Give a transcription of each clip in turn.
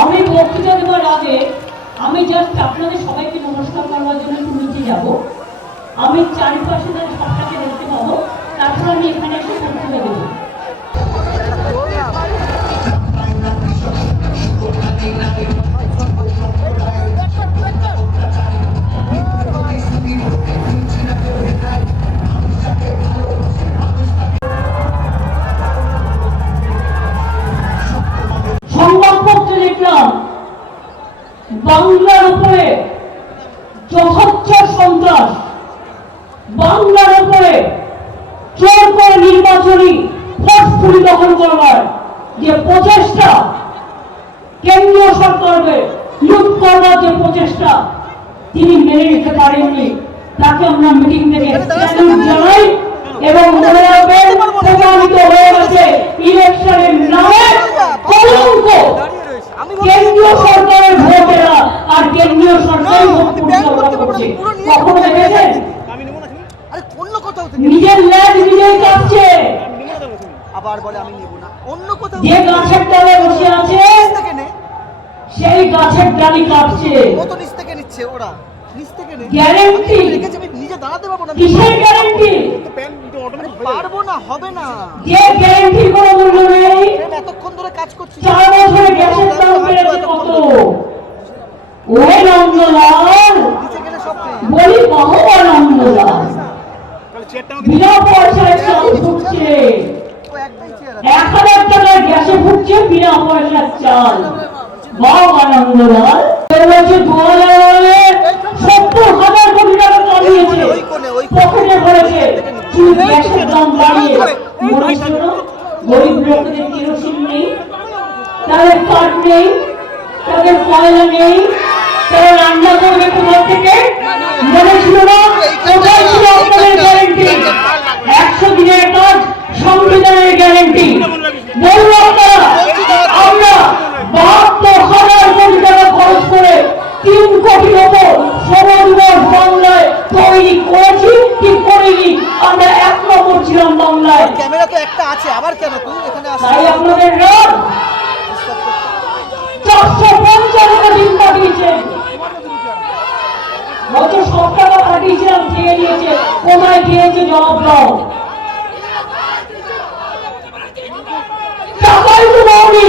আমি বক্তৃতা দেওয়ার আগে আমি জাস্ট আপনাদের সবাইকে নমস্কার করার জন্য নিচে যাব আমি চারিপাশে যেন সবটাকে দেখতে পাবো। তারপর আমি এখানে এসে বক্তৃতা দেবো। তাকে আমরা মিটিং থেকে জানাই এবং মনে রাখবেন প্রমাণিত হয়ে গেছে ইলেকশনের নামে কলঙ্ক। কেন্দ্রীয় সরকারের ভোটেরা আর কেন্দ্রীয় সরকার ভোট করছে কখনো দেখেছেন? নিজের ল্যাজ নিজেই কাটছে আবার বলে আমি নেব না। অন্য কোথাও যে গাছের ডালে বসে আছে সেই গাছের ডালি কাটছে ও তো নিচ থেকে নিচ্ছে ওরা? নিচ থেকে নে রেখেছি আমি নিজে দাঁড়াতে পারব না। কিসের গ্যারান্টি আরে পারব না হবে না। যে গ্যারান্টির কোনো মূল্য নেই? এতক্ষণ ধরে কাজ করছি। চার বছরে গ্যাসের দাম বেড়েছে কত? ওই নন্দলাল বলি কহবা নন্দলাল বিনা পয়সায় চাল চেয়ার এক হাজার টাকার গ্যাসে ফুটছে বিনা পয়সার চাল। বাবা নন্দলাল বলছে দু হাজার সত্তর হাজার কোটি টাকা কামিয়েছে ওই কোণে, ওই কোণে। পকেটে ভরেছে চুল গ্যাসের দাম বাড়িয়ে মনে ছিল না? গরিব লোকদের কেরোসিন নেই তাদের কাঠ নেই তাদের কয়লা নেই তারা রান্না করবে কোথাও থেকে মনে ছিল না কোথায় ছিল আপনাদের গ্যারেন্টি একশো দিনের কাজ সংবিধানের গ্যারেন্টি বলল আপনারা আমরা বাহাত্তর হাজার কোটি টাকা খরচ করে তিন কোটি মতো সমন্বয় বাংলায় তৈরি করেছি কি করিনি আমরা এক নম্বর ছিলাম বাংলায় ক্যামেরা তো একটা আছে আবার কেন তুই এখানে আসছিস তাই আপনাদের রাত চারশো পঞ্চান্ন দিন পাঠিয়েছেন গত সব টাকা পাঠিয়েছিলাম খেয়ে নিয়েছে কোথায় খেয়েছে জবাব দাও টাকাই তো দাওনি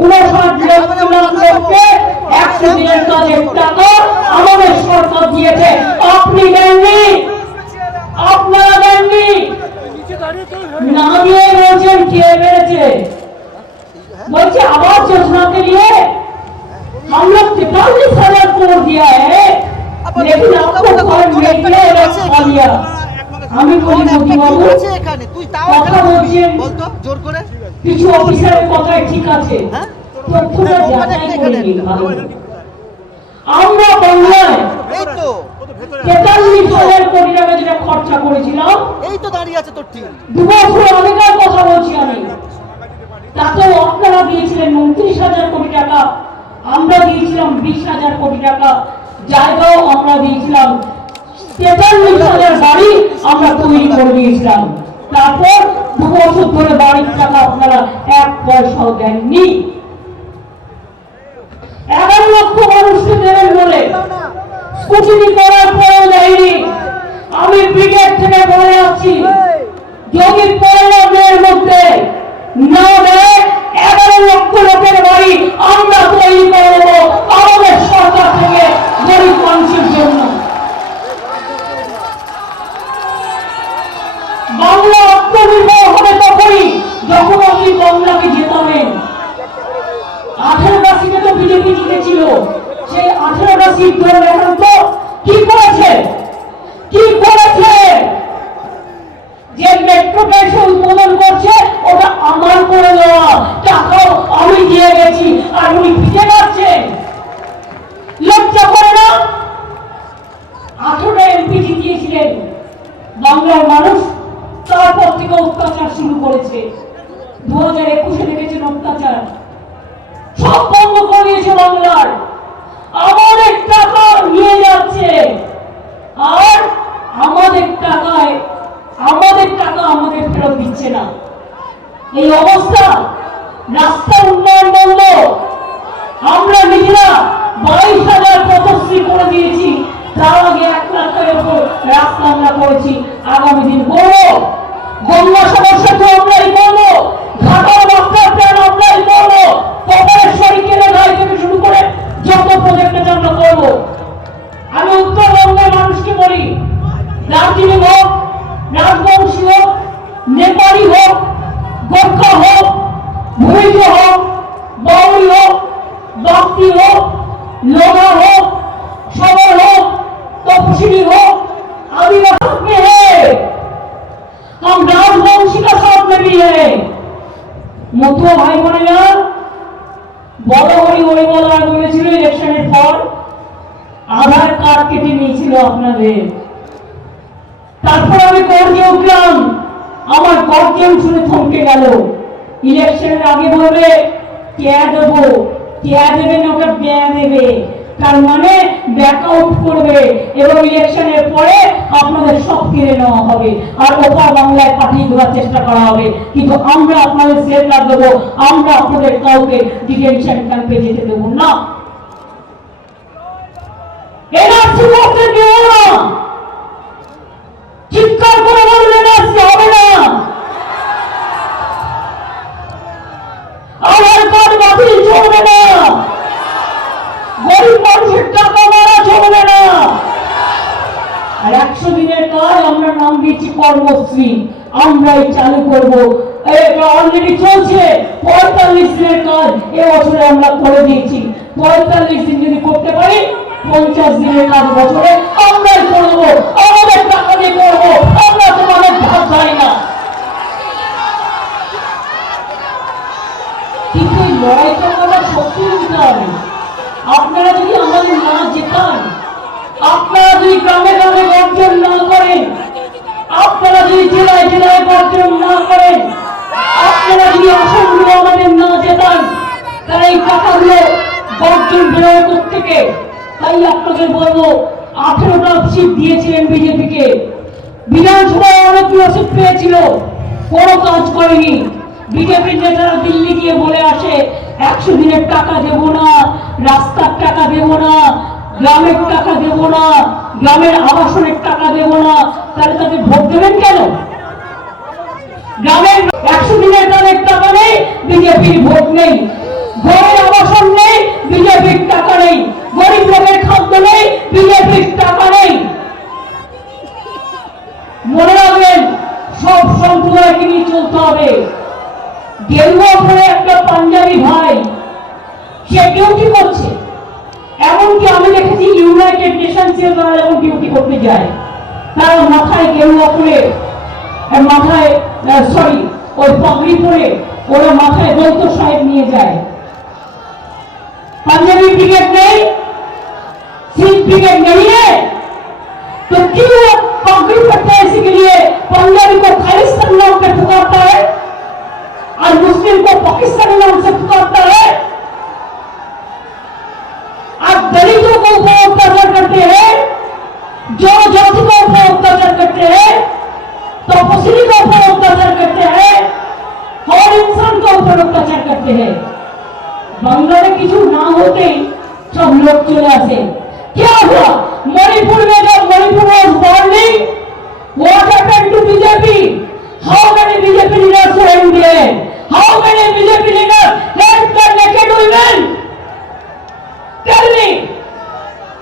উনষাট লক্ষ লাখ লোককে একশো দিনের কাজের টাকা আমাদের সরকার দিয়েছে আপনি দেননি আপনারা দেননি না দিয়ে বলছেন কে মেরেছে বলছে आवास योजना के लिए हम लोग तैतालीस हजार करोड़ दिया है लेकिन आपको फॉर्म मीडिया ने खा लिया আমি বলি মোদি বাবু আছে এখানে তুই তাও কথা এখানে বলছেন। বলতো জোর করে কিছু অফিসারের কথাই ঠিক আছে। হ্যাঁ? তথ্যটা যাচাই করে নিন ভালো। আমরা বাংলায় তেতাল্লিশ হাজার কোটি টাকা যেটা খরচা করেছিলাম এই তো দাঁড়িয়ে আছে তোর টিম দু বছর আগেকার কথা বলছি আমি। তাতেও আপনারা দিয়েছিলেন উনত্রিশ হাজার কোটি টাকা আমরা দিয়েছিলাম বিশ হাজার কোটি টাকা জায়গাও আমরা দিয়েছিলাম। তেতাল্লিশ হাজার বাড়ি আমরা তৈরি করে দিয়েছিলাম। তারপর দু বছর ধরে বাড়ির টাকা আপনারা এক পয়সাও দেননি। এগারো লক্ষ মানুষকে দেবেন বলে স্কুটিনি করার পরেও দেয়নি। আমি ব্রিগেড থেকে বলে যাচ্ছি যদি পয়লা মেয়ের মধ্যে না দেয়, এগারো লক্ষ লোকের বাড়ি আর উনি ভিজে যাচ্ছেন লজ্জা করে না? আঠেরোটা এমপি জিতিয়েছিলেন বাংলার মানুষ তারপর থেকে অত্যাচার শুরু করেছে। দু হাজার একুশে দেখেছেন অত্যাচার। সব বন্ধ করে বাংলার। আমাদের টাকা নিয়ে যাচ্ছে। আর আমাদের টাকায়, আমাদের টাকা আমাদের ফেরত দিচ্ছে না। এই অবস্থা রাস্তা উন্নয়ন বন্ধ। আমরা নিজেরা বাইশ হাজার পদশ্রী করে দিয়েছি। তার আগে এক লাখের উপর রাস্তা আমরা করেছি। আগামী দিন করব। গঙ্গা সমস্যা তো আমরাই করব। ঢাকার মাস্টার প্ল্যান আমরাই করব। কপালেশ্বরী কেলে গাই থেকে শুরু করে যত প্রজেক্ট আমরা করব। আমি উত্তরবঙ্গের মানুষকে বলি, দার্জিলিং হোক, রাজবংশী হোক, নেপালি হোক, গোর্খা হোক, ভূমিজ হোক, বাউল হোক বাস্তি হোক লোনা হোক সবর হোক तपस्वी हो आदिवासी में है हम राजवंशी का साथ में भी है মতুয়া ভাই বোনেরা বড় হরি হরি বলা বলেছিল ইলেকশনের পর আধার কার্ড কেটে নিয়েছিল আপনাদের তারপর আমি গর্জে উঠলাম আমার গর্জন শুনে থমকে গেল ইলেকশনের আগে বলবে কে দেবো কে দেবে না ব্যয় দেবে। তার মানে ব্যাক আউট করবে এবং ইলেকশনের পরে আপনাদের সব কেড়ে নেওয়া হবে। আর ওপর বাংলায় পাঠিয়ে দেওয়ার চেষ্টা করা হবে। কিন্তু আমরা আপনাদের সেন্টার দেবো। আমরা আপনাদের কাউকে ডিটেনশন ক্যাম্পে যেতে দেবো না। এনআরসি করতে দেবো না চিৎকার করে বললেন আজকে হবে না আধার কার্ড বাতিল চলবে না গরিব মানুষের টাকা মারা চলবে না আর একশো দিনের কাজ আমরা নাম দিচ্ছি কর্মশ্রী আমরাই চালু করব। অলরেডি চলছে। পঁয়তাল্লিশ দিনের কাজ, এ বছরে আমরা করে দিয়েছি। পঁয়তাল্লিশ দিন যদি করতে পারি, পঞ্চাশ দিনের কাজ বছরে আমরাই করব আমাদের টাকা দিয়ে করব আমরা তোমাদের ধার চাই না। কিন্তু এই করাটা সত্যি নিতে হবে। আপনারা যদি আমাদের না জেতান, আপনারা যদি গ্রামে গ্রামে গর্জন না করেন আপনারা যদি জেলায় জেলায় গর্জন না করেন আপনারা যদি আসনগুলো আমাদের না জেতান, তাহলে এই টাকাগুলো গর্জন বেরোয় থেকে, তাই আপনাদের বলব, আঠেরোটা সিট দিয়েছিলেন বিজেপিকে। বিধানসভায় অনেকগুলো সিট পেয়েছিল, কোনো কাজ করেনি। বিজেপির নেতারা দিল্লি গিয়ে বলে আসে, একশো দিনের টাকা দেব না, রাস্তার টাকা দেব না, গ্রামের টাকা দেব না, গ্রামের আবাসনের টাকা দেব না তাহলে তাদের ভোট দেবেন কেন? গ্রামের একশো দিনের তাদের টাকা নেই বিজেপির ভোট নেই। ঘরের আবাসন নেই, বিজেপির টাকা নেই। গরিব লোকের খাদ্য নেই, বিজেপির টাকা নেই। মনে রাখবেন, সব সম্প্রদায়কে নিয়ে চলতে হবে। গেরুয়া পরে একটা পাঞ্জাবি ভাই, সে ডিউটি করছে? এমনকি আমি দেখেছি ইউনাইটেড নেশনস এর তারা যখন ডিউটি করতে যায়, তারা গেরুয়া পরে আহ, মাথায় সরি ওই পাগড়ি পরে ওরা মাথায় দৌত সাহেব নিয়ে যায় पंजाबी ब्रिगेड नहीं सिख ब्रिगेड नहीं है तो क्यों वो पगड़ी पड़ता है इसी के लिए पंजाबी को खालिस्तान नाम पे पुकारता है और मुस्लिम को पाकिस्तानी नाम से पुकारता है आप दलितों को ऊपर अत्याचार करते हैं अत्याचार करते हैं বাংলাতে কিছু না হতে সব লোক চলে আসে क्या हुआ मणिपुर में जब Manipur was burning what happened to BJP how many BJP leaders were there how many BJP leaders helped the naked women tell me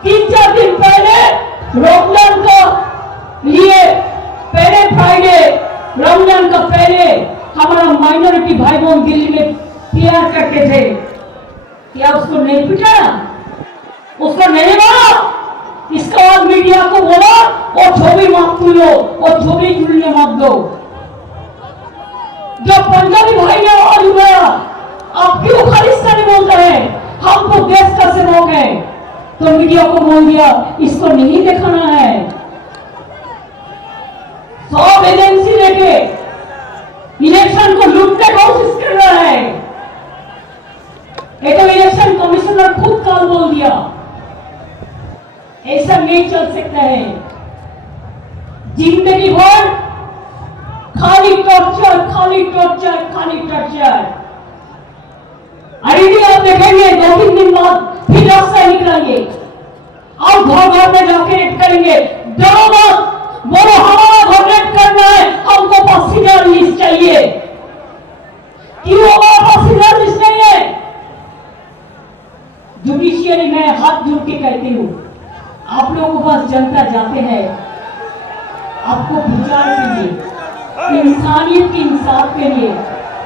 तीन चार दिन पहले रमजान का लिए पहले फ्राइडे रमजान का पहले हमारा माइनॉरिटी भाई बहन दिल्ली में प्यार करते थे क्या उसको नहीं पीटा उसको नहीं मारा। इसके बाद मीडिया को बोला वो छवि मत तुलो वो छवि तुलने मत दो जब पंजाबी भाई ने आवाज़ उठाया, आप क्यों खालिस्तानी बोलते हैं? हम तो देश का सेवक है? तो मीडिया को बोल दिया, इसको नहीं दिखाना है। सब एजेंसी लेके ये तो इलेक्शन कमिश्नर खुद कल बोल दिया ऐसा नहीं चल सकता है ज़िंदगी भर खाली टॉर्चर खाली टॉर्चर खाली टॉर्चर अरे भी आप देखेंगे दो तीन दिन बाद फिर रास्ता निकलेंगे और घर घर में जाके रेट करेंगे डरो मत बोलो हमारा घर रेट करना है हमको पसीना लिस्ट चाहिए क्यों हमारा पसीना लिस्ट नहीं है जुडिशियरी में हाथ जोड़ के कहती हूँ आप लोगों के पास जनता जाते हैं आपको विचार कीजिए इंसानियत के इंसाफ के लिए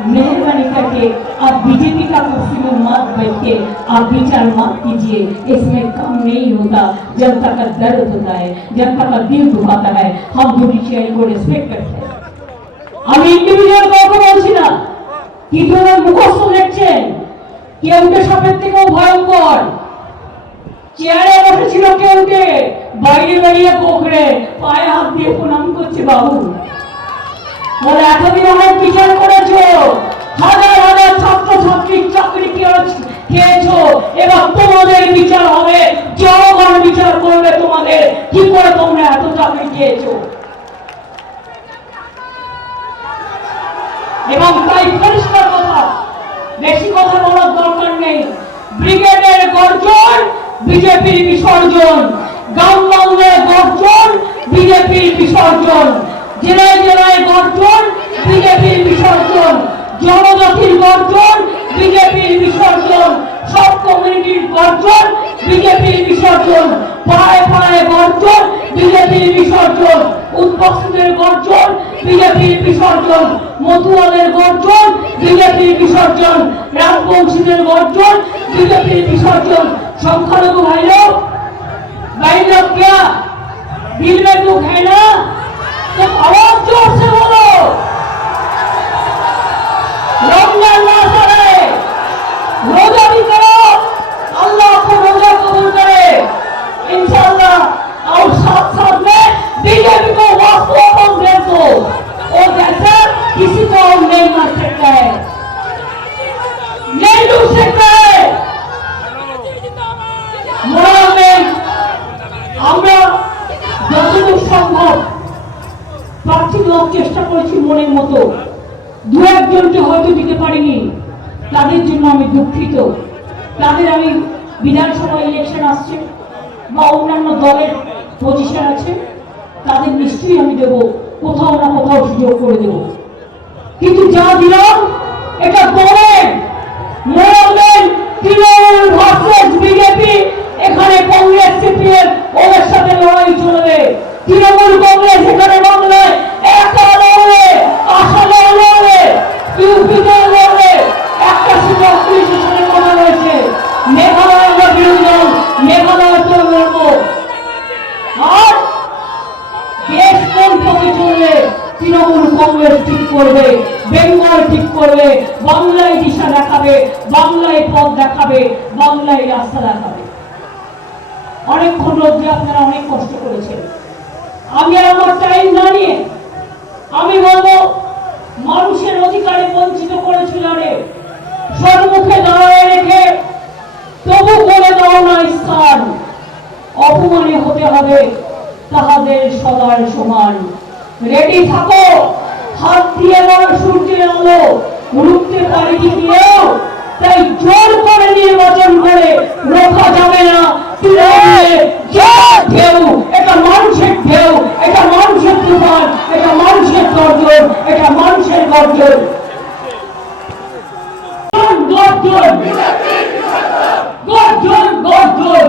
मेहरबानी करके आप बीजेपी का कुर्सी में मत बैठ के आप विचार मत कीजिए इसमें कम नहीं होता जनता का दर्द होता है जनता का दिल दुखाता है हम जुडिशियरी को रेस्पेक्ट करते हैं আমি ইন্ডিভিজুয়াল কাউকে বলছি না কি ধরনের মুখস্থ দেখছেন কেউকে সাপের থেকেও ভয়ঙ্কর। চেয়ারে বসেছিল কেউকে বাইরে বেরিয়ে বকরে পায়ে হাত দিয়ে প্রণাম করছে বাবু। এতদিন হাজার হাজার ছাত্র চাকরি খেয়েছ- এবার তোমাদের বিচার হবে, জনগণ বিচার করবে তোমাদের। কি করে তোমরা এত চাকরি খেয়েছো? এবং তাই পরিষ্কার বেশি কথা বলার দরকার নেই। ব্রিগেডের গর্জন, বিজেপির বিসর্জন। গ্রাম বাংলায় গর্জন, বিজেপির বিসর্জন। জেলায় জেলায় গর্জন, বিজেপির বিসর্জন। জনজাতির গর্জন, বিজেপির বিসর্জন। সব কমিউনিটির বর্জন বিজেপির বিসর্জন, পাড়ায় পাড়ায় বর্জন বিজেপির বিসর্জন উদ্বস্তুদের গর্জন, বিজেপির বিসর্জন, মতুয়াদের গর্জন, বিজেপির বিসর্জন রামবংশীদের গর্জন, বিজেপির বিসর্জন। সংখ্যালঘু ভাই লোক ভাই লোক কে তো আওয়াজ জোর বলো। রমজান है नहीं डूब सकता है মোরালের আমরা যতদূর সম্ভব প্রার্থী লোক চেষ্টা করেছি মনের মতো দু একজনকে হয়তো দিতে পারিনি তাদের জন্য আমি দুঃখিত তাদের আমি বিধানসভা ইলেকশন আসছে বা অন্যান্য দলের পজিশন আছে তাদের নিশ্চয়ই আমি দেব কোথাও না কোথাও সুযোগ করে দেব কিন্তু যা দিলাম এটা দলের মোরালের তৃণমূল ভার্সেস বিজেপি এখানে কংগ্রেস সিপিএম ওদের সাথে লড়াই চলবে তৃণমূল কংগ্রেস এখানে বাংলায় একা লড়বে আসামে লড়বে ইউপিতে লড়বে একটা সিটে অপুলিশের সাথে কথা রয়েছে মেঘালয় আমরা বিরোধী দল মেঘালয় তো লড়বো আর দেশ কোন পথে চললে তৃণমূল কংগ্রেস ঠিক করবে, বেঙ্গল ঠিক করবে, বাংলায় দিশা দেখাবে, বাংলায় পথ দেখাবে, বাংলায় রাস্তা দেখাবে। অনেকক্ষণ রোদ্রে আপনারা অনেক কষ্ট করেছেন। আমি আমার টাইম না নিয়ে আমি বলব, মানুষের অধিকারে বঞ্চিত করেছিল রে সম্মুখে দাঁড়ায় রেখে তবু করে দাও না স্থান। অপমানে হতে হবে, তাহাদের সবার সমান। রেডি থাকো। হাত দিয়ে বড় সূর্যের আলো উঠতে পারি দিয়েও তাই জোর করে নির্বাচন করে রোখা যাবে না। ঢেউ, এটা মানুষের ঢেউ, এটা মানুষের তুফান, এটা মানুষের গর্জন, এটা মানুষের গর্জন গর্জন গর্জন গর্জন।